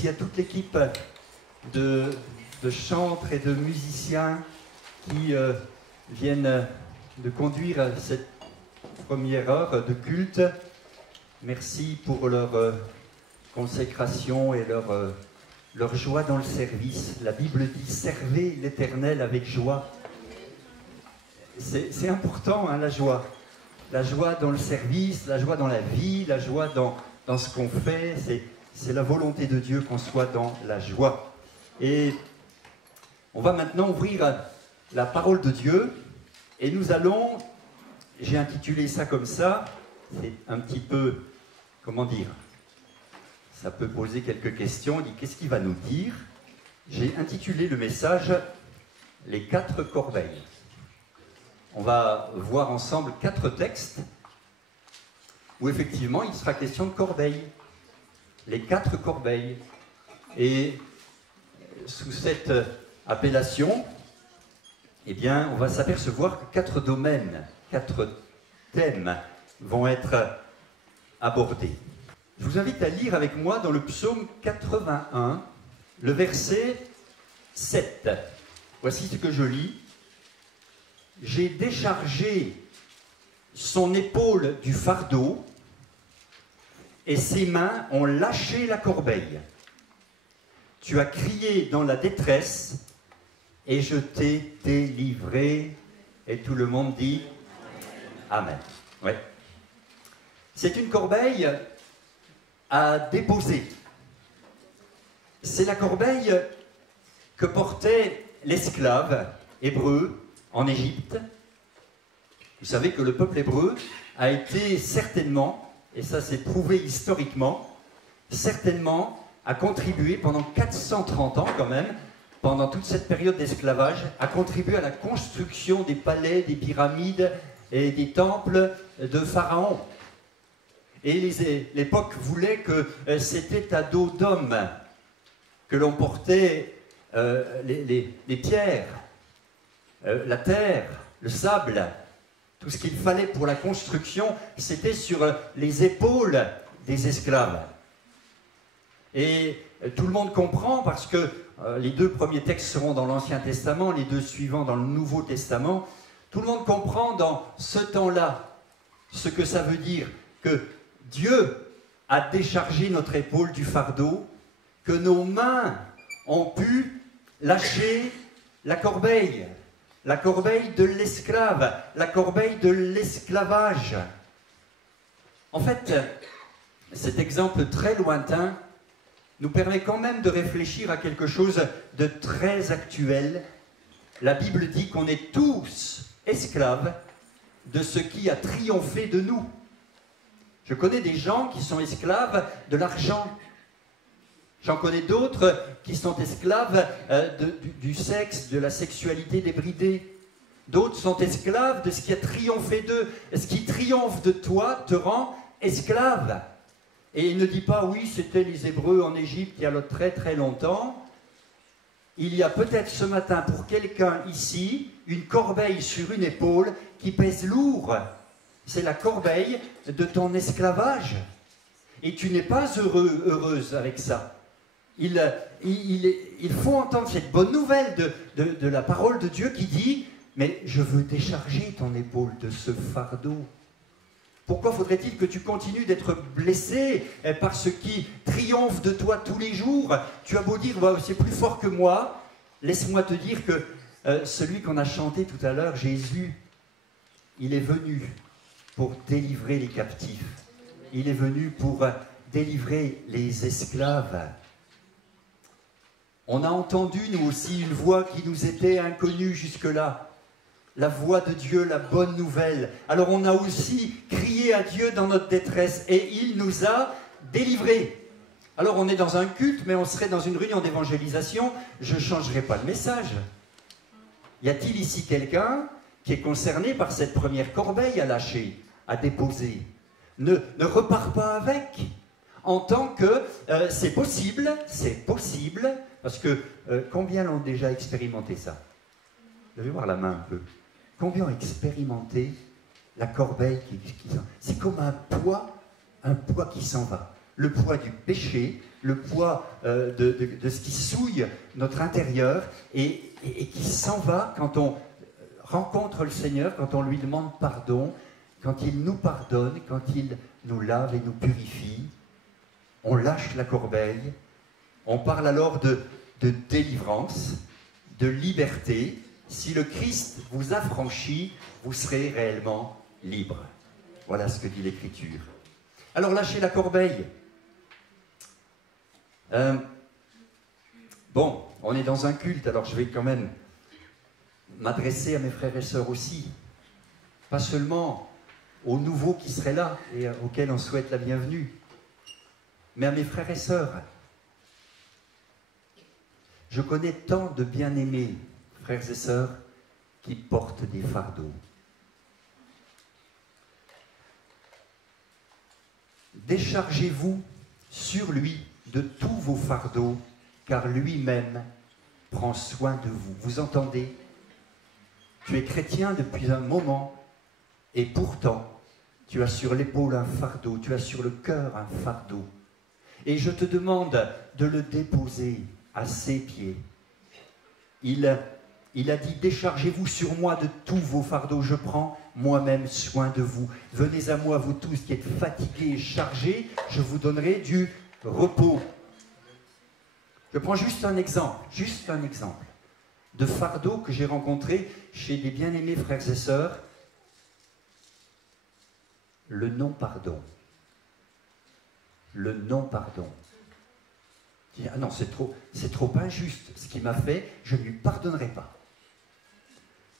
merci à toute l'équipe de chantres et de musiciens qui viennent de conduire cette première heure de culte. Merci pour leur consécration et leur joie dans le service. La Bible dit « Servez l'Éternel avec joie ». C'est important, hein, la joie. La joie dans le service, la joie dans la vie, la joie dans ce qu'on fait. C'est la volonté de Dieu qu'on soit dans la joie. Et on va maintenant ouvrir la parole de Dieu. Et nous allons, j'ai intitulé ça comme ça, c'est un petit peu, comment dire, ça peut poser quelques questions. On dit, qu'est-ce qu'il va nous dire? J'ai intitulé le message « Les 4 corbeilles ». On va voir ensemble 4 textes où effectivement il sera question de corbeilles. Les 4 corbeilles. Et sous cette appellation, eh bien, on va s'apercevoir que 4 domaines, 4 thèmes vont être abordés. Je vous invite à lire avec moi dans le psaume 81, le verset 7. Voici ce que je lis. « J'ai déchargé son épaule du fardeau et ses mains ont lâché la corbeille. Tu as crié dans la détresse et je t'ai délivré. » Et tout le monde dit « Amen ». Ouais. C'est une corbeille à déposer. C'est la corbeille que portait l'esclave hébreu en Égypte. Vous savez que le peuple hébreu a été certainement, et ça c'est prouvé historiquement, certainement a contribué pendant 430 ans quand même, pendant toute cette période d'esclavage, a contribué à la construction des palais, des pyramides et des temples de Pharaon. Et l'époque voulait que c'était à dos d'homme que l'on portait les pierres, la terre, le sable, tout ce qu'il fallait pour la construction, c'était sur les épaules des esclaves. Et tout le monde comprend parce que les 2 premiers textes seront dans l'Ancien Testament, les 2 suivants dans le Nouveau Testament. Tout le monde comprend dans ce temps-là ce que ça veut dire, que Dieu a déchargé notre épaule du fardeau, que nos mains ont pu lâcher la corbeille de l'esclave, la corbeille de l'esclavage. En fait, cet exemple très lointain nous permet quand même de réfléchir à quelque chose de très actuel. La Bible dit qu'on est tous esclaves de ce qui a triomphé de nous. Je connais des gens qui sont esclaves de l'argent. J'en connais d'autres qui sont esclaves du sexe, de la sexualité débridée. D'autres sont esclaves de ce qui a triomphé d'eux. Ce qui triomphe de toi te rend esclave. Et il ne dit pas, oui, c'était les Hébreux en Égypte il y a très très longtemps. Il y a peut-être ce matin pour quelqu'un ici, une corbeille sur une épaule qui pèse lourd. C'est la corbeille de ton esclavage. Et tu n'es pas heureuse avec ça. Il faut entendre cette bonne nouvelle de la parole de Dieu qui dit « Mais je veux décharger ton épaule de ce fardeau. » Pourquoi faudrait-il que tu continues d'être blessé par ce qui triomphe de toi tous les jours? Tu as beau dire bah, « C'est plus fort que moi », laisse-moi te dire que celui qu'on a chanté tout à l'heure, Jésus, il est venu pour délivrer les captifs. Il est venu pour délivrer les esclaves. On a entendu, nous aussi, une voix qui nous était inconnue jusque-là. La voix de Dieu, la bonne nouvelle. Alors on a aussi crié à Dieu dans notre détresse et il nous a délivrés. Alors on est dans un culte, mais on serait dans une réunion d'évangélisation, je ne changerai pas le message. Y a-t-il ici quelqu'un qui est concerné par cette première corbeille à lâcher, à déposer? Ne repars pas avec. En tant que c'est possible, parce que combien l'ont déjà expérimenté ça? Vous allez voir la main un peu. Combien ont expérimenté la corbeille qui c'est comme un poids qui s'en va. Le poids du péché, le poids de ce qui souille notre intérieur et qui s'en va quand on rencontre le Seigneur, quand on lui demande pardon, quand il nous pardonne, quand il nous lave et nous purifie. On lâche la corbeille, on parle alors de délivrance, de liberté. Si le Christ vous affranchit, vous serez réellement libre. Voilà ce que dit l'Écriture. Alors lâchez la corbeille. Bon, on est dans un culte, alors je vais quand même m'adresser à mes frères et sœurs aussi. Pas seulement aux nouveaux qui seraient là et auxquels on souhaite la bienvenue, mais à mes frères et sœurs. Je connais tant de bien-aimés, frères et sœurs, qui portent des fardeaux. Déchargez-vous sur lui de tous vos fardeaux, car lui-même prend soin de vous. Vous entendez? Tu es chrétien depuis un moment, et pourtant, tu as sur l'épaule un fardeau, tu as sur le cœur un fardeau. Et je te demande de le déposer à ses pieds. Il a dit, déchargez-vous sur moi de tous vos fardeaux, je prends moi-même soin de vous. Venez à moi, vous tous qui êtes fatigués et chargés, je vous donnerai du repos. Je prends juste un exemple de fardeau que j'ai rencontré chez des bien-aimés frères et sœurs. Le non-pardon. Le non-pardon. Je dis, ah non, c'est trop injuste ce qu'il m'a fait, je ne lui pardonnerai pas.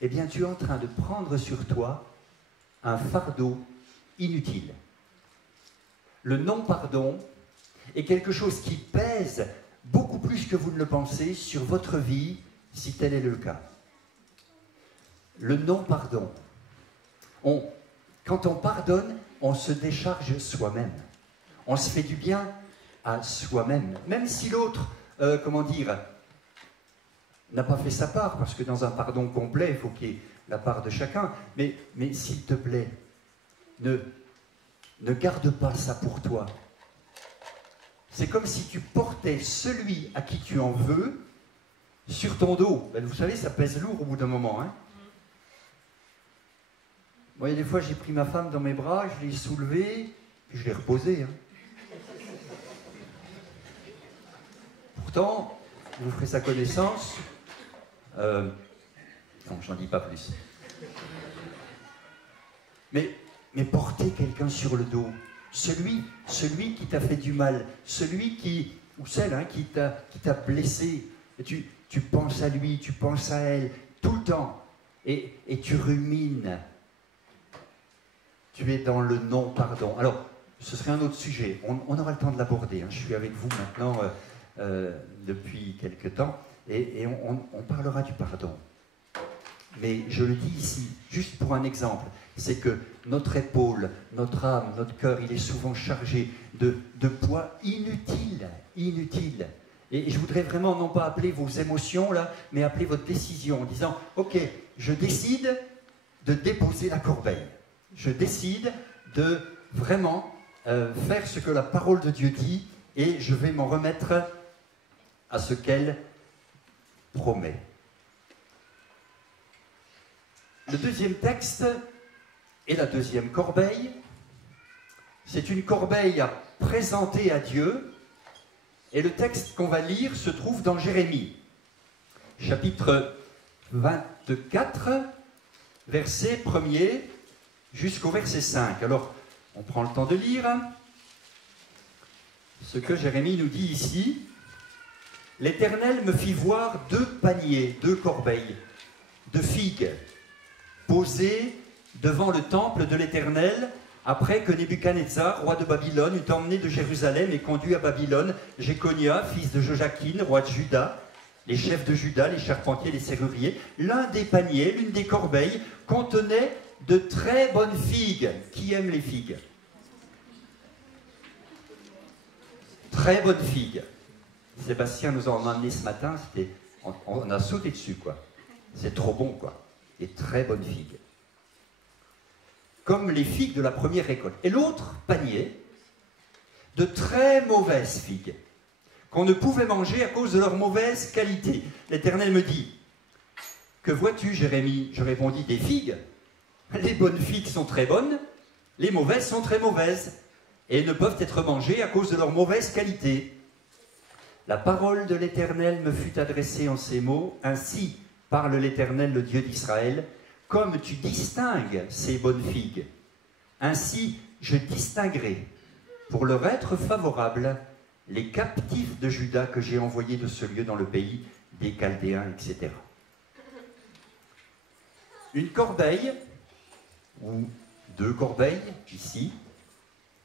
Eh bien, tu es en train de prendre sur toi un fardeau inutile. Le non-pardon est quelque chose qui pèse beaucoup plus que vous ne le pensez sur votre vie, si tel est le cas. Le non-pardon. Quand on pardonne, on se décharge soi-même. On se fait du bien à soi-même. Même si l'autre, n'a pas fait sa part, parce que dans un pardon complet, il faut qu'il y ait la part de chacun. Mais s'il te plaît, ne garde pas ça pour toi. C'est comme si tu portais celui à qui tu en veux sur ton dos. Ben, vous savez, ça pèse lourd au bout d'un moment. Hein. Moi, il y a des fois, j'ai pris ma femme dans mes bras, je l'ai soulevée, puis je l'ai reposée. Hein. Pourtant, vous ferez sa connaissance. Non, j'en dis pas plus. Mais porter quelqu'un sur le dos, celui qui t'a fait du mal, celui qui, ou celle qui t'a blessé, et tu penses à lui, tu penses à elle, tout le temps, et tu rumines. Tu es dans le non-pardon. Alors, ce serait un autre sujet, on aura le temps de l'aborder. Hein. Je suis avec vous maintenant depuis quelque temps, et on parlera du pardon. Mais je le dis ici, juste pour un exemple, c'est que notre épaule, notre âme, notre cœur, il est souvent chargé de poids inutiles. Et je voudrais vraiment non pas appeler vos émotions, là, mais appeler votre décision en disant, ok, je décide de déposer la corbeille. Je décide de vraiment faire ce que la parole de Dieu dit, et je vais m'en remettre à ce qu'elle promet. Le deuxième texte est la deuxième corbeille. C'est une corbeille à présenter à Dieu. Et le texte qu'on va lire se trouve dans Jérémie, chapitre 24, verset 1er jusqu'au verset 5. Alors, on prend le temps de lire ce que Jérémie nous dit ici. « L'Éternel me fit voir 2 paniers, 2 corbeilles de figues, posé devant le temple de l'Éternel, après que Nebuchadnezzar, roi de Babylone, eut emmené de Jérusalem et conduit à Babylone Jéconia, fils de Joachim, roi de Juda, les chefs de Juda, les charpentiers, les serruriers. L'un des paniers, l'une des corbeilles, contenait de très bonnes figues. Qui aime les figues? Très bonnes figues. Sébastien nous en a emmené ce matin, on a sauté dessus, quoi. C'est trop bon, quoi. Et très bonnes figues. Comme les figues de la première récolte. Et l'autre panier, de très mauvaises figues. qu'on ne pouvait manger à cause de leur mauvaise qualité. L'Éternel me dit, que vois-tu, Jérémie? Je répondis, des figues. Les bonnes figues sont très bonnes, les mauvaises sont très mauvaises, et ne peuvent être mangées à cause de leur mauvaise qualité. La parole de l'Éternel me fut adressée en ces mots, ainsi parle l'Éternel, le Dieu d'Israël, comme tu distingues ces bonnes figues, ainsi je distinguerai, pour leur être favorable, les captifs de Juda que j'ai envoyés de ce lieu dans le pays des Chaldéens, etc. Une corbeille, ou 2 corbeilles, ici,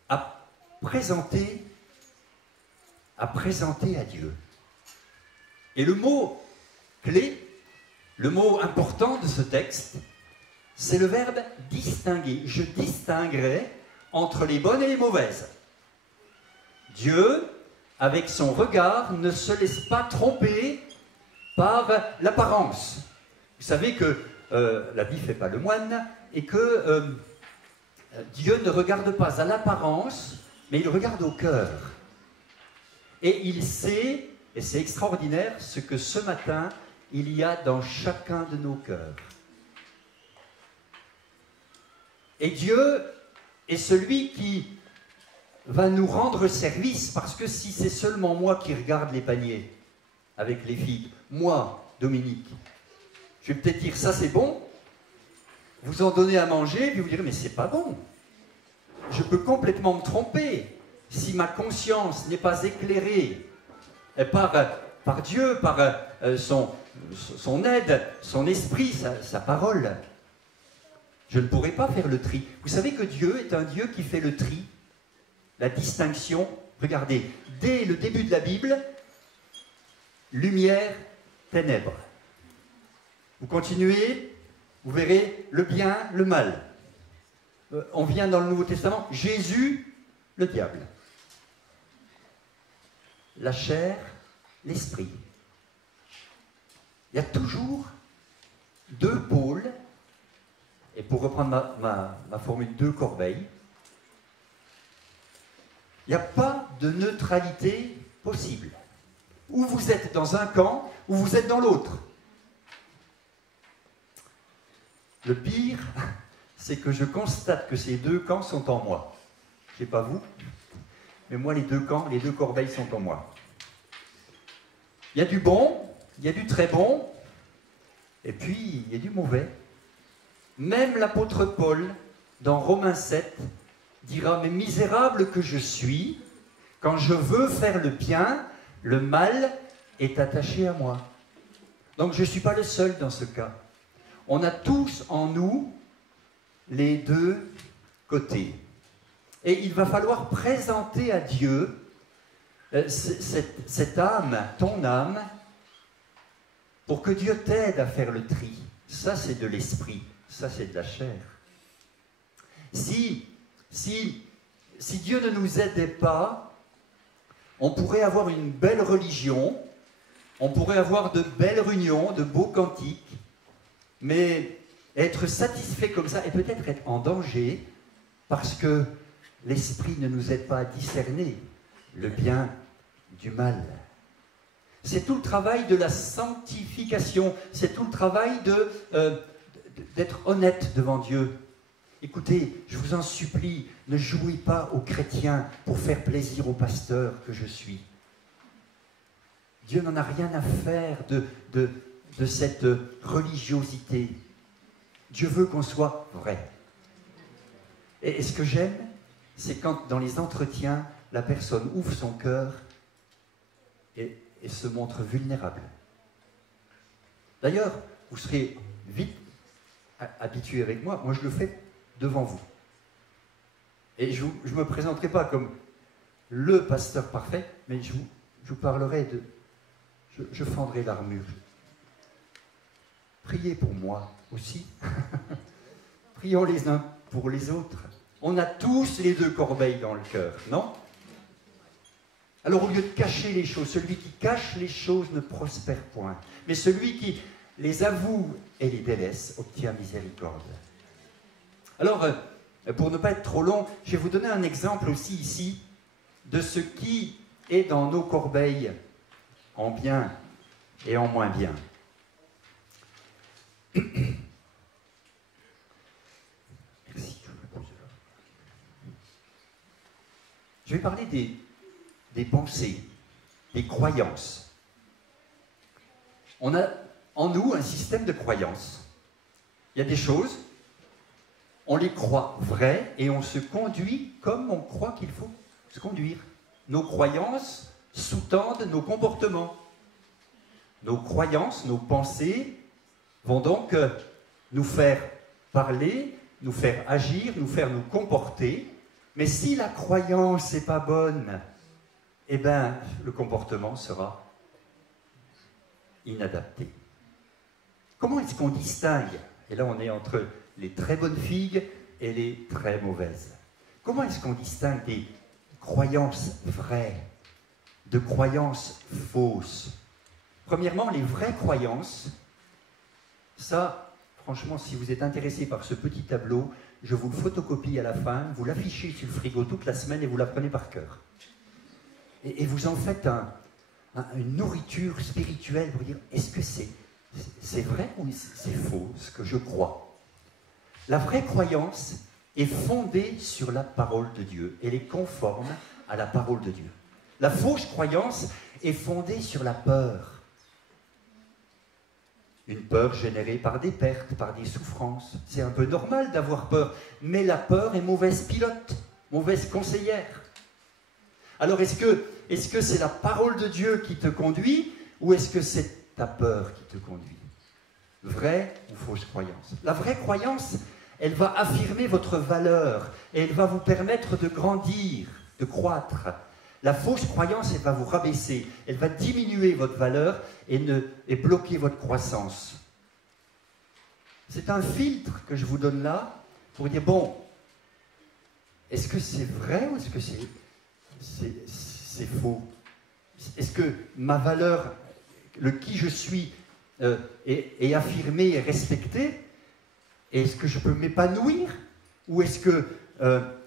a présenté à Dieu. Et le mot clé, le mot important de ce texte, c'est le verbe distinguer. Je distinguerai entre les bonnes et les mauvaises. Dieu, avec son regard, ne se laisse pas tromper par l'apparence. Vous savez que l'habit ne fait pas le moine, et que Dieu ne regarde pas à l'apparence, mais il regarde au cœur. Et il sait, et c'est extraordinaire, ce que ce matin, il y a dans chacun de nos cœurs. Et Dieu est celui qui va nous rendre service, parce que si c'est seulement moi qui regarde les paniers avec les figues, moi, Dominique, je vais peut-être dire ça c'est bon, vous en donnez à manger, puis vous direz mais c'est pas bon. Je peux complètement me tromper si ma conscience n'est pas éclairée par Dieu, par son aide, son esprit, sa parole. Je ne pourrai pas faire le tri. Vous savez que Dieu est un Dieu qui fait le tri, la distinction. Regardez, dès le début de la Bible, lumière, ténèbres. Vous continuez, vous verrez le bien, le mal. On vient dans le Nouveau Testament, Jésus, le diable. La chair, l'esprit. Il y a toujours 2 pôles, et pour reprendre ma formule, 2 corbeilles, il n'y a pas de neutralité possible. Ou vous êtes dans un camp, ou vous êtes dans l'autre. Le pire, c'est que je constate que ces 2 camps sont en moi. Je ne sais pas vous, mais moi les 2 camps, les 2 corbeilles sont en moi. Il y a du bon, il y a du très bon, et puis il y a du mauvais. Même l'apôtre Paul, dans Romains 7, dira « Mais misérable que je suis, quand je veux faire le bien, le mal est attaché à moi. » Donc je ne suis pas le seul dans ce cas. On a tous en nous les 2 côtés. Et il va falloir présenter à Dieu cette âme, ton âme, pour que Dieu t'aide à faire le tri. Ça, c'est de l'esprit. Ça, c'est de la chair. Si Dieu ne nous aidait pas, on pourrait avoir une belle religion, on pourrait avoir de belles réunions, de beaux cantiques, mais être satisfait comme ça et peut-être être en danger parce que l'esprit ne nous aide pas à discerner le bien du mal. C'est tout le travail de la sanctification, c'est tout le travail d'être honnête devant Dieu. Écoutez, je vous en supplie, ne jouez pas aux chrétiens pour faire plaisir au pasteur que je suis. Dieu n'en a rien à faire de cette religiosité. Dieu veut qu'on soit vrai. Et ce que j'aime, c'est quand dans les entretiens, la personne ouvre son cœur et se montre vulnérable. D'ailleurs, vous serez vite habitué avec moi. Moi, je le fais devant vous. Et je ne me présenterai pas comme le pasteur parfait, mais je vous parlerai de... Je fendrai l'armure. Priez pour moi aussi. Prions les uns pour les autres. On a tous les 2 corbeilles dans le cœur, non? Alors au lieu de cacher les choses, celui qui cache les choses ne prospère point. Mais celui qui les avoue et les délaisse obtient miséricorde. Alors, pour ne pas être trop long, je vais vous donner un exemple aussi ici de ce qui et dans nos corbeilles, en bien et en moins bien. Merci. Je vais parler des pensées, des croyances. On a en nous un système de croyances. Il y a des choses, on les croit vraies et on se conduit comme on croit qu'il faut se conduire. Nos croyances sous-tendent nos comportements. Nos croyances, nos pensées vont donc nous faire parler, nous faire agir, nous faire nous comporter. Mais si la croyance n'est pas bonne, eh bien, le comportement sera inadapté. Comment est-ce qu'on distingue? Et là, on est entre les très bonnes figues et les très mauvaises. Comment est-ce qu'on distingue des croyances vraies de croyances fausses? Premièrement, les vraies croyances, ça, franchement, si vous êtes intéressé par ce petit tableau, je vous le photocopie à la fin, vous l'affichez sur le frigo toute la semaine et vous l'apprenez par cœur. Et vous en faites une nourriture spirituelle pour dire, est-ce que c'est vrai ou c'est faux ce que je crois? La vraie croyance est fondée sur la parole de Dieu. Elle est conforme à la parole de Dieu. La fausse croyance est fondée sur la peur. Une peur générée par des pertes, par des souffrances. C'est un peu normal d'avoir peur, mais la peur est mauvaise pilote, mauvaise conseillère. Alors est-ce que c'est la parole de Dieu qui te conduit ou est-ce que c'est ta peur qui te conduit? Vraie ou fausse croyance? La vraie croyance, elle va affirmer votre valeur et elle va vous permettre de grandir, de croître. La fausse croyance, elle va vous rabaisser, elle va diminuer votre valeur et bloquer votre croissance. C'est un filtre que je vous donne là pour dire, bon, est-ce que c'est vrai ou est-ce que c'est faux? Est-ce que ma valeur, le qui je suis, est affirmé et respecté? Est-ce que je peux m'épanouir? Ou est-ce que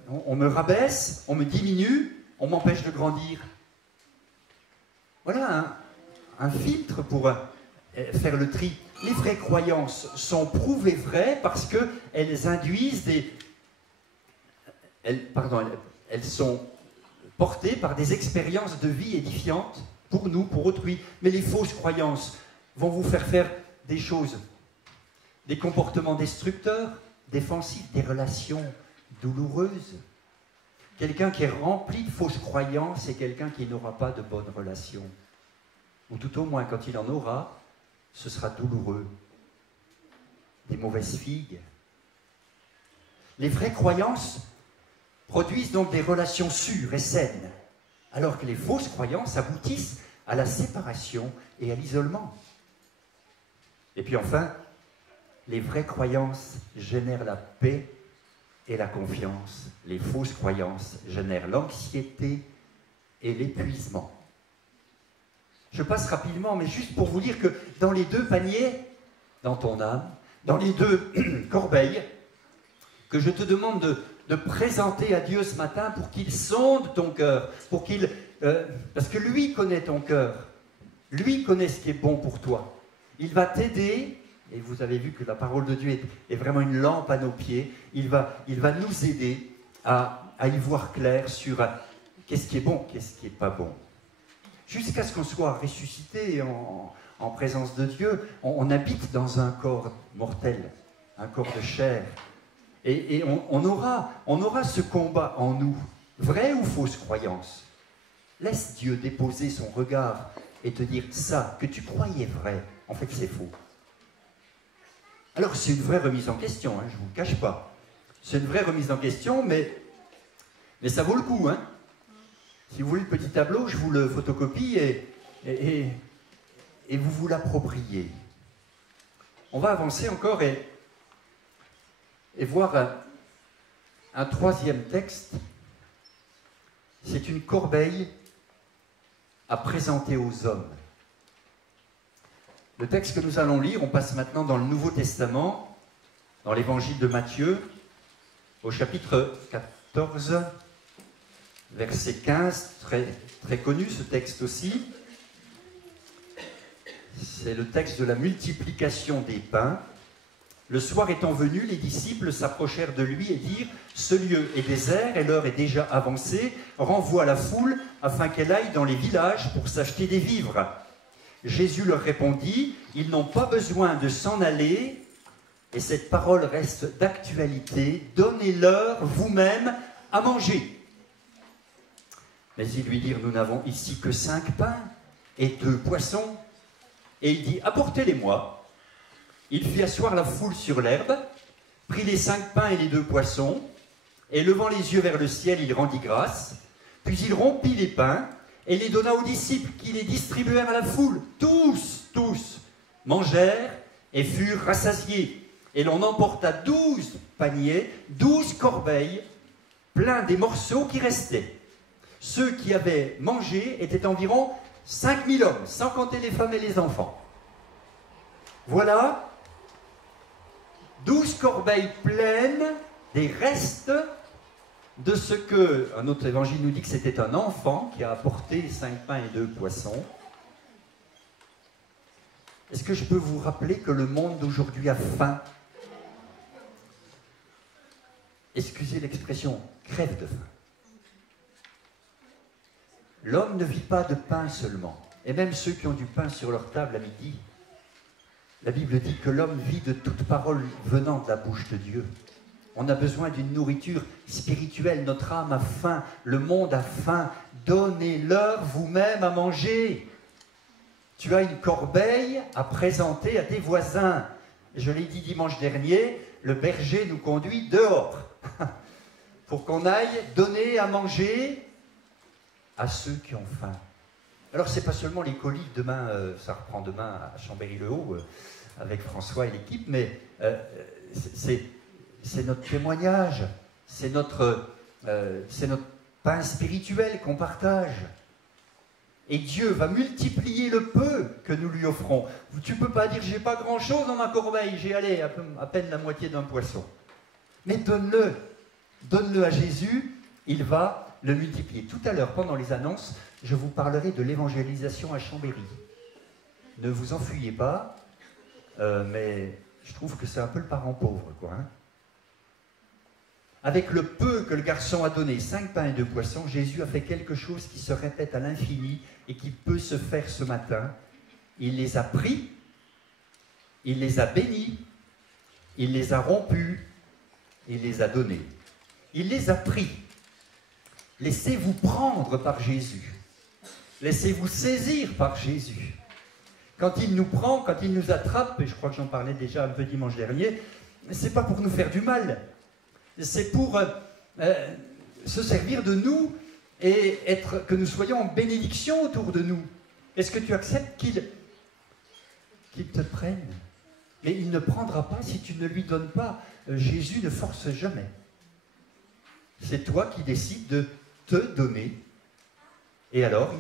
on me rabaisse, on me diminue, on m'empêche de grandir? Voilà un filtre pour faire le tri. Les vraies croyances sont prouvées vraies parce qu'elles induisent elles sont portées par des expériences de vie édifiantes pour nous, pour autrui. Mais les fausses croyances vont vous faire des choses, des comportements destructeurs, défensifs, des relations douloureuses. Quelqu'un qui est rempli de fausses croyances, c'est quelqu'un qui n'aura pas de bonnes relations. Ou tout au moins, quand il en aura, ce sera douloureux. Des mauvaises figues. Les vraies croyances produisent donc des relations sûres et saines, alors que les fausses croyances aboutissent à la séparation et à l'isolement. Et puis enfin, les vraies croyances génèrent la paix et la confiance. Les fausses croyances génèrent l'anxiété et l'épuisement. Je passe rapidement, mais juste pour vous dire que dans les deux paniers, dans ton âme, dans les deux corbeilles, que je te demande de présenter à Dieu ce matin pour qu'il sonde ton cœur, parce que lui connaît ton cœur, lui connaît ce qui est bon pour toi. Il va t'aider, et vous avez vu que la parole de Dieu est vraiment une lampe à nos pieds, il va nous aider à y voir clair sur qu'est-ce qui est bon, qu'est-ce qui n'est pas bon. Jusqu'à ce qu'on soit ressuscité en présence de Dieu, on habite dans un corps mortel, un corps de chair. Et on aura ce combat en nous, vraie ou fausse croyance. Laisse Dieu déposer son regard et te dire ça, que tu croyais vrai, en fait c'est faux. Alors c'est une vraie remise en question, hein, je ne vous le cache pas. C'est une vraie remise en question, mais ça vaut le coup, hein. Si vous voulez le petit tableau, je vous le photocopie et vous l'appropriez. On va avancer encore et voir un troisième texte. C'est une corbeille à présenter aux hommes. Le texte que nous allons lire, on passe maintenant dans le Nouveau Testament, dans l'évangile de Matthieu, au chapitre 14. verset 15, très, très connu ce texte aussi. C'est le texte de la multiplication des pains. Le soir étant venu, les disciples s'approchèrent de lui et dirent « Ce lieu est désert et l'heure est déjà avancée. Renvoie la foule afin qu'elle aille dans les villages pour s'acheter des vivres. » Jésus leur répondit « Ils n'ont pas besoin de s'en aller. » Et cette parole reste d'actualité. « Donnez-leur vous-même à manger. » Mais ils lui dirent « Nous n'avons ici que 5 pains et 2 poissons. » Et il dit « Apportez-les-moi. » Il fit asseoir la foule sur l'herbe, prit les 5 pains et les 2 poissons, et levant les yeux vers le ciel, il rendit grâce. Puis il rompit les pains et les donna aux disciples, qui les distribuèrent à la foule. Tous mangèrent et furent rassasiés. Et l'on emporta 12 paniers, 12 corbeilles, pleins des morceaux qui restaient. Ceux qui avaient mangé étaient environ 5000 hommes, sans compter les femmes et les enfants. Voilà 12 corbeilles pleines des restes de ce que, un autre évangile nous dit que c'était un enfant qui a apporté 5 pains et 2 poissons. Est-ce que je peux vous rappeler que le monde d'aujourd'hui a faim? Excusez l'expression, crève de faim. L'homme ne vit pas de pain seulement, et même ceux qui ont du pain sur leur table à midi. La Bible dit que l'homme vit de toute parole venant de la bouche de Dieu. On a besoin d'une nourriture spirituelle. Notre âme a faim, le monde a faim. Donnez-leur vous-même à manger. Tu as une corbeille à présenter à tes voisins. Je l'ai dit dimanche dernier, le berger nous conduit dehors pour qu'on aille donner à manger à ceux qui ont faim. Alors, ce n'est pas seulement les colis, demain, ça reprend demain à Chambéry-le-Haut avec François et l'équipe, mais c'est notre témoignage, c'est notre pain spirituel qu'on partage. Et Dieu va multiplier le peu que nous lui offrons. Tu ne peux pas dire, j'ai pas grand-chose dans ma corbeille, j'ai allé à peine la moitié d'un poisson. Mais donne-le à Jésus, il va le multiplier. Tout à l'heure, pendant les annonces, je vous parlerai de l'évangélisation à Chambéry. Ne vous enfuyez pas, mais je trouve que c'est un peu le parent pauvre, quoi. Hein. Avec le peu que le garçon a donné, 5 pains et 2 poissons, Jésus a fait quelque chose qui se répète à l'infini et qui peut se faire ce matin. Il les a pris, il les a bénis, il les a rompus, il les a donnés. Il les a pris. Laissez-vous prendre par Jésus. Laissez-vous saisir par Jésus. Quand il nous prend, quand il nous attrape, et je crois que j'en parlais déjà un peu dimanche dernier, c'est pas pour nous faire du mal. C'est pour se servir de nous et que nous soyons en bénédiction autour de nous. Est-ce que tu acceptes qu'il te prenne? Mais il ne prendra pas si tu ne lui donnes pas. Jésus ne force jamais. C'est toi qui décides de te donner. Et alors,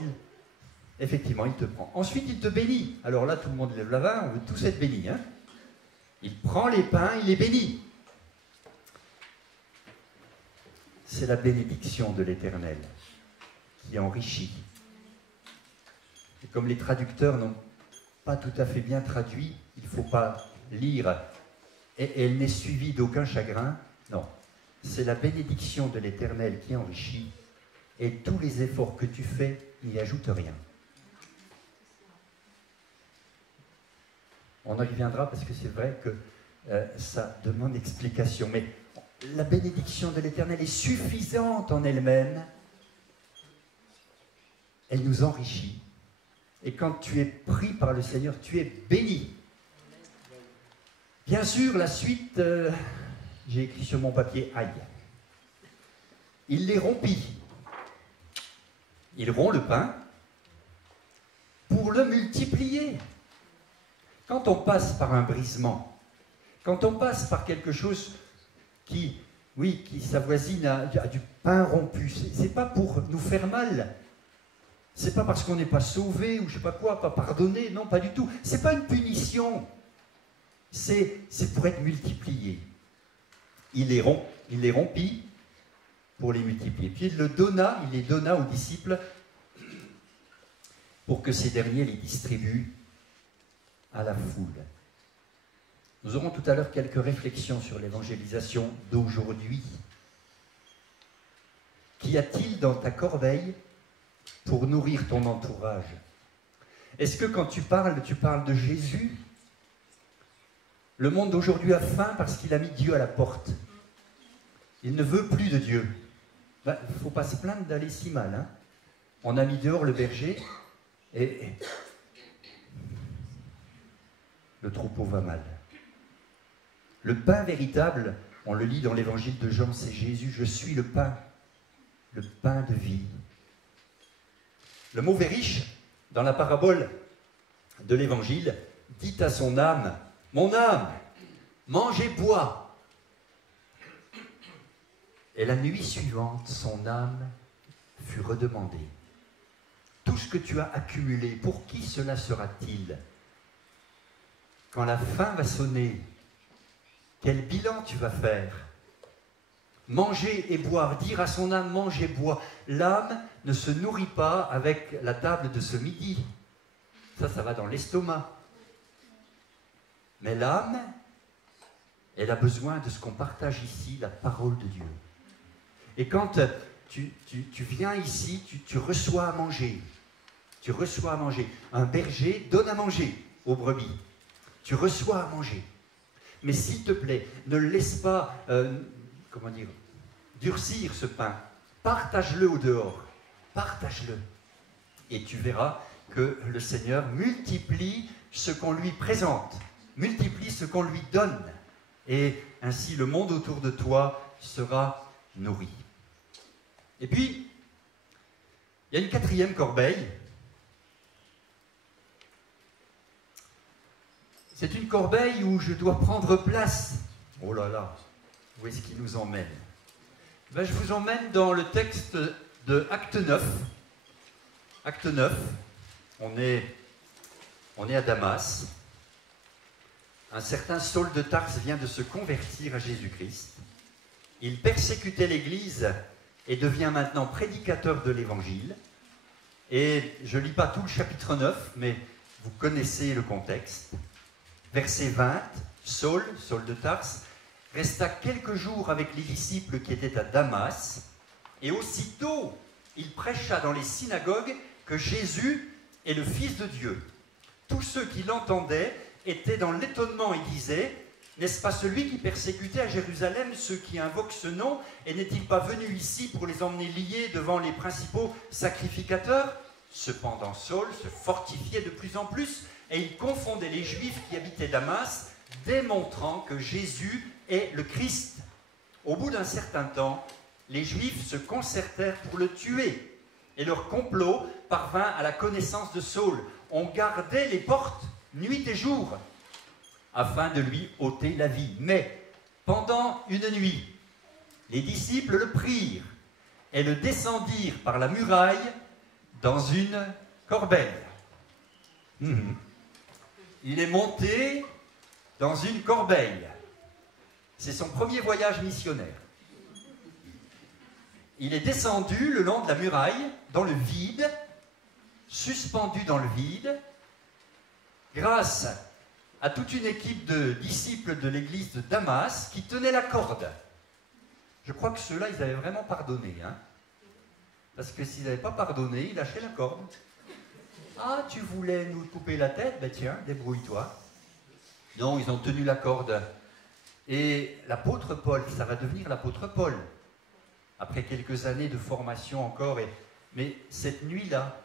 effectivement, il te prend. Ensuite, il te bénit. Alors là, tout le monde lève la main, on veut tous être bénis. Hein? Il prend les pains, il les bénit. C'est la bénédiction de l'Éternel qui enrichit. Et comme les traducteurs n'ont pas tout à fait bien traduit, il ne faut pas lire « et elle n'est suivie d'aucun chagrin ». Non, c'est la bénédiction de l'Éternel qui enrichit et tous les efforts que tu fais n'y ajoutent rien. On y reviendra parce que c'est vrai que ça demande explication, mais la bénédiction de l'Éternel est suffisante en elle-même. Elle nous enrichit. Et quand tu es pris par le Seigneur, tu es béni. Bien sûr, la suite, j'ai écrit sur mon papier, aïe. Il les rompit. Il rompt le pain pour le multiplier. Quand on passe par un brisement, quand on passe par quelque chose qui s'avoisine à du pain rompu, c'est pas pour nous faire mal. C'est pas parce qu'on n'est pas sauvé ou je sais pas quoi, pas pardonné, non, pas du tout. C'est pas une punition. C'est pour être multiplié. Il les rompit pour les multiplier. Puis il les donna aux disciples pour que ces derniers les distribuent à la foule. Nous aurons tout à l'heure quelques réflexions sur l'évangélisation d'aujourd'hui. Qu'y a-t-il dans ta corbeille pour nourrir ton entourage? Est-ce que quand tu parles de Jésus? Le monde d'aujourd'hui a faim parce qu'il a mis Dieu à la porte. Il ne veut plus de Dieu. Il ne faut pas se plaindre d'aller si mal. Hein. On a mis dehors le berger et le troupeau va mal. Le pain véritable, on le lit dans l'évangile de Jean, c'est Jésus. Je suis le pain de vie. Le mauvais riche, dans la parabole de l'évangile, dit à son âme, « Mon âme, mange et bois !» Et la nuit suivante, son âme fut redemandée. Tout ce que tu as accumulé, pour qui cela sera-t-il? Quand la fin va sonner, quel bilan tu vas faire? Manger et boire, dire à son âme, mange et bois. L'âme ne se nourrit pas avec la table de ce midi. Ça va dans l'estomac. Mais l'âme, elle a besoin de ce qu'on partage ici, la parole de Dieu. Et quand tu viens ici, tu reçois à manger. Tu reçois à manger. Un berger donne à manger aux brebis. Tu reçois à manger. Mais s'il te plaît, ne laisse pas, durcir ce pain. Partage-le au dehors. Partage-le. Et tu verras que le Seigneur multiplie ce qu'on lui présente, multiplie ce qu'on lui donne. Et ainsi, le monde autour de toi sera nourri. Et puis, il y a une quatrième corbeille. C'est une corbeille où je dois prendre place. Oh là là, où est-ce qu'il nous emmène? Je vous emmène dans le texte de Acte 9. Acte 9, on est à Damas. Un certain Saul de Tarse vient de se convertir à Jésus-Christ. Il persécutait l'Église et devient maintenant prédicateur de l'Évangile. Et je ne lis pas tout le chapitre 9, mais vous connaissez le contexte. Verset 20, Saul de Tarse, resta quelques jours avec les disciples qui étaient à Damas, et aussitôt il prêcha dans les synagogues que Jésus est le Fils de Dieu. Tous ceux qui l'entendaient étaient dans l'étonnement et disaient, n'est-ce pas celui qui persécutait à Jérusalem ceux qui invoquent ce nom, et n'est-il pas venu ici pour les emmener liés devant les principaux sacrificateurs? Cependant Saul se fortifiait de plus en plus, et il confondait les Juifs qui habitaient Damas, démontrant que Jésus est le Christ. Au bout d'un certain temps, les Juifs se concertèrent pour le tuer, et leur complot parvint à la connaissance de Saul. On gardait les portes nuit et jour, afin de lui ôter la vie. Mais, pendant une nuit, les disciples le prirent, et le descendirent par la muraille dans une corbeille. Il est monté dans une corbeille. C'est son premier voyage missionnaire. Il est descendu le long de la muraille, dans le vide, suspendu dans le vide, grâce à toute une équipe de disciples de l'église de Damas qui tenaient la corde. Je crois que ceux-là, ils avaient vraiment pardonné. Hein, parce que s'ils n'avaient pas pardonné, ils lâchaient la corde. Ah, tu voulais nous couper la tête? Ben tiens, débrouille-toi. Non, ils ont tenu la corde. Et l'apôtre Paul, ça va devenir l'apôtre Paul. Après quelques années de formation encore. Mais cette nuit-là,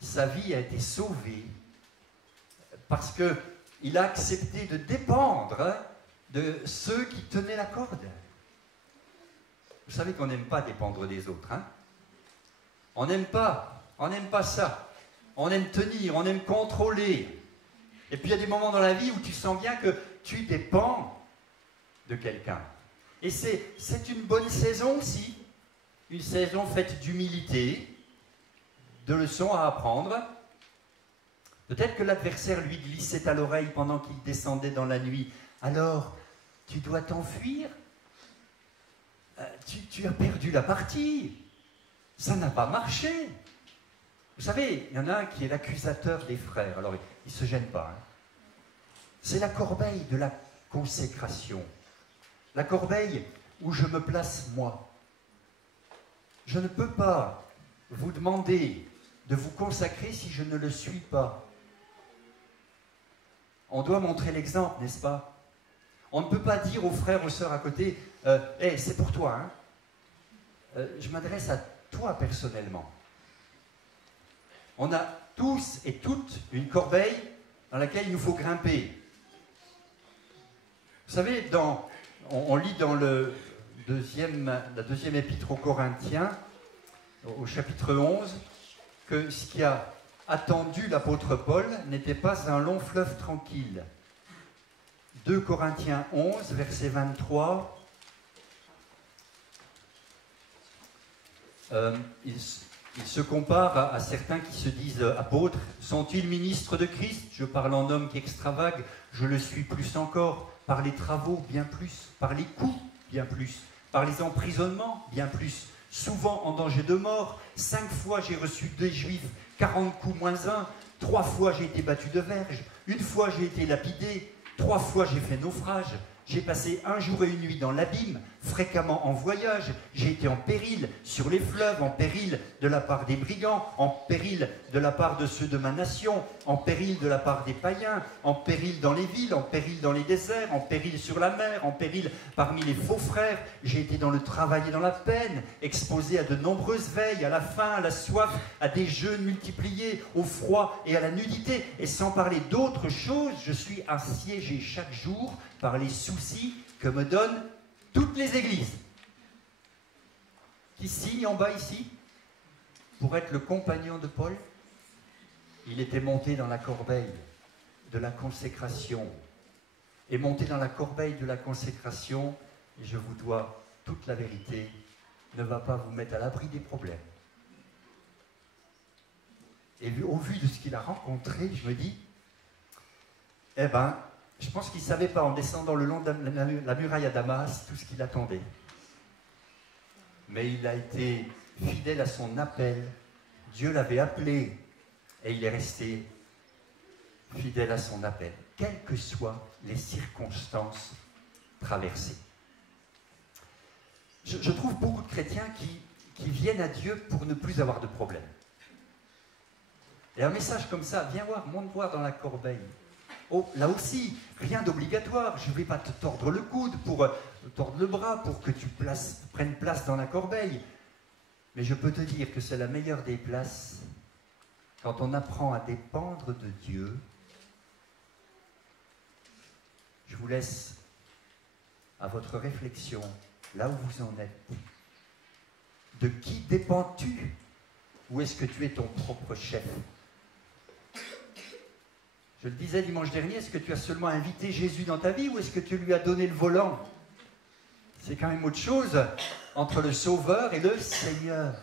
sa vie a été sauvée parce qu'il a accepté de dépendre de ceux qui tenaient la corde. Vous savez qu'on n'aime pas dépendre des autres. Hein? On n'aime pas ça. On aime tenir, on aime contrôler. Et puis il y a des moments dans la vie où tu sens bien que tu dépends de quelqu'un. Et c'est une bonne saison aussi. Une saison faite d'humilité, de leçons à apprendre. Peut-être que l'adversaire lui glissait à l'oreille pendant qu'il descendait dans la nuit. Alors, tu dois t'enfuir? tu as perdu la partie. Ça n'a pas marché. Vous savez, il y en a un qui est l'accusateur des frères. Alors, il ne se gêne pas. Hein. C'est la corbeille de la consécration. La corbeille où je me place moi. Je ne peux pas vous demander de vous consacrer si je ne le suis pas. On doit montrer l'exemple, n'est-ce pas? On ne peut pas dire aux frères, aux sœurs à côté, hey, c'est pour toi, hein. Je m'adresse à toi personnellement. On a tous et toutes une corbeille dans laquelle il nous faut grimper. Vous savez, on lit dans la deuxième épître aux Corinthiens, au chapitre 11, que ce qui a attendu l'apôtre Paul n'était pas un long fleuve tranquille. 2 Corinthiens 11, verset 23. Il se compare à certains qui se disent apôtres. Sont-ils ministres de Christ? Je parle en homme qui extravague, je le suis plus encore. Par les travaux, bien plus. Par les coups, bien plus. Par les emprisonnements, bien plus. Souvent en danger de mort. 5 fois j'ai reçu des Juifs, 40 coups moins 1. 3 fois j'ai été battu de verge. 1 fois j'ai été lapidé. 3 fois j'ai fait naufrage. J'ai passé 1 jour et 1 nuit dans l'abîme, fréquemment en voyage. J'ai été en péril sur les fleuves, en péril de la part des brigands, en péril de la part de ceux de ma nation, en péril de la part des païens, en péril dans les villes, en péril dans les déserts, en péril sur la mer, en péril parmi les faux frères. J'ai été dans le travail et dans la peine, exposé à de nombreuses veilles, à la faim, à la soif, à des jeûnes multipliés, au froid et à la nudité. Et sans parler d'autres choses, je suis assiégé chaque jour par les soucis que me donnent toutes les églises. Qui signe en bas ici pour être le compagnon de Paul? Il était monté dans la corbeille de la consécration. Et monté dans la corbeille de la consécration, et je vous dois toute la vérité, ne va pas vous mettre à l'abri des problèmes. Et au vu de ce qu'il a rencontré, je me dis, eh ben, je pense qu'il ne savait pas, en descendant le long de la muraille à Damas, tout ce qu'il attendait. Mais il a été fidèle à son appel. Dieu l'avait appelé et il est resté fidèle à son appel, quelles que soient les circonstances traversées. Je trouve beaucoup de chrétiens qui viennent à Dieu pour ne plus avoir de problème. Et un message comme ça, viens voir, monte voir dans la corbeille. Oh, là aussi, rien d'obligatoire. Je ne vais pas te tordre le coude, tordre le bras pour que tu prennes place dans la corbeille. Mais je peux te dire que c'est la meilleure des places quand on apprend à dépendre de Dieu. Je vous laisse à votre réflexion, là où vous en êtes. De qui dépends-tu? Ou est-ce que tu es ton propre chef? Je le disais dimanche dernier, est-ce que tu as seulement invité Jésus dans ta vie ou est-ce que tu lui as donné le volant? C'est quand même autre chose entre le Sauveur et le Seigneur.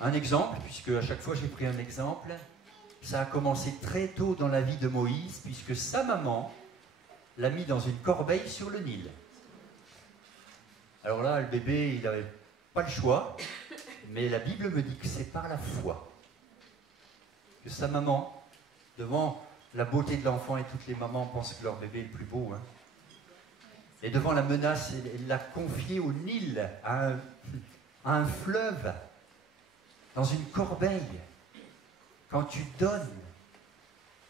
Un exemple, puisque à chaque fois j'ai pris un exemple, ça a commencé très tôt dans la vie de Moïse, puisque sa maman l'a mis dans une corbeille sur le Nil. Alors là, le bébé, il n'avait pas le choix. Mais la Bible me dit que c'est par la foi que sa maman, devant la beauté de l'enfant, et toutes les mamans pensent que leur bébé est le plus beau, hein, et devant la menace, elle l'a confié au Nil, à un fleuve, dans une corbeille. Quand tu donnes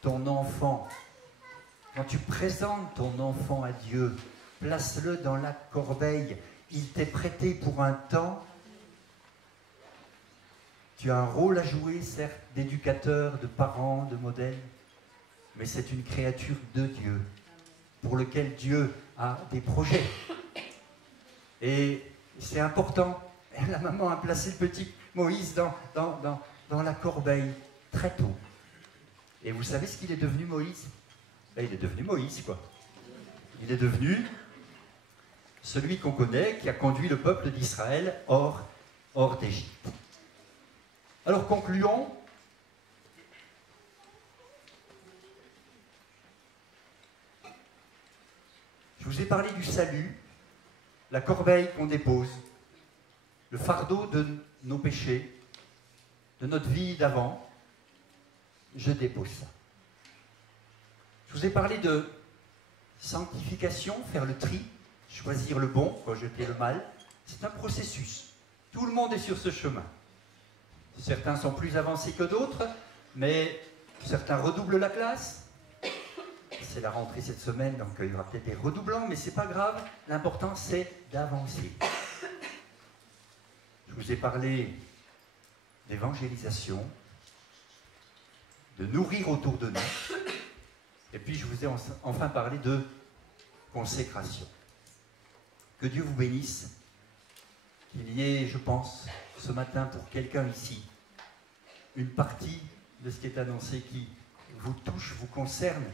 ton enfant, quand tu présentes ton enfant à Dieu, place-le dans la corbeille. Il t'est prêté pour un temps. Tu as un rôle à jouer, certes, d'éducateur, de parent, de modèle, mais c'est une créature de Dieu, pour lequel Dieu a des projets. Et c'est important. La maman a placé le petit Moïse dans la corbeille, très tôt. Et vous savez ce qu'il est devenu, Moïse? Ben, il est devenu Moïse, quoi. Il est devenu celui qu'on connaît, qui a conduit le peuple d'Israël hors d'Égypte. Alors concluons. ai parlé du salut, la corbeille qu'on dépose, le fardeau de nos péchés, de notre vie d'avant. Je dépose ça. Je vous ai parlé de sanctification, faire le tri, choisir le bon, rejeter le mal. C'est un processus. Tout le monde est sur ce chemin. Certains sont plus avancés que d'autres, mais certains redoublent la classe. C'est la rentrée cette semaine, donc il y aura peut-être des redoublants, mais ce n'est pas grave. L'important, c'est d'avancer. Je vous ai parlé d'évangélisation, de nourrir autour de nous, et puis je vous ai enfin parlé de consécration. Que Dieu vous bénisse, qu'il y ait, je pense, ce matin pour quelqu'un ici, une partie de ce qui est annoncé qui vous touche, vous concerne,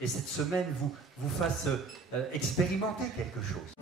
et cette semaine vous fasse expérimenter quelque chose.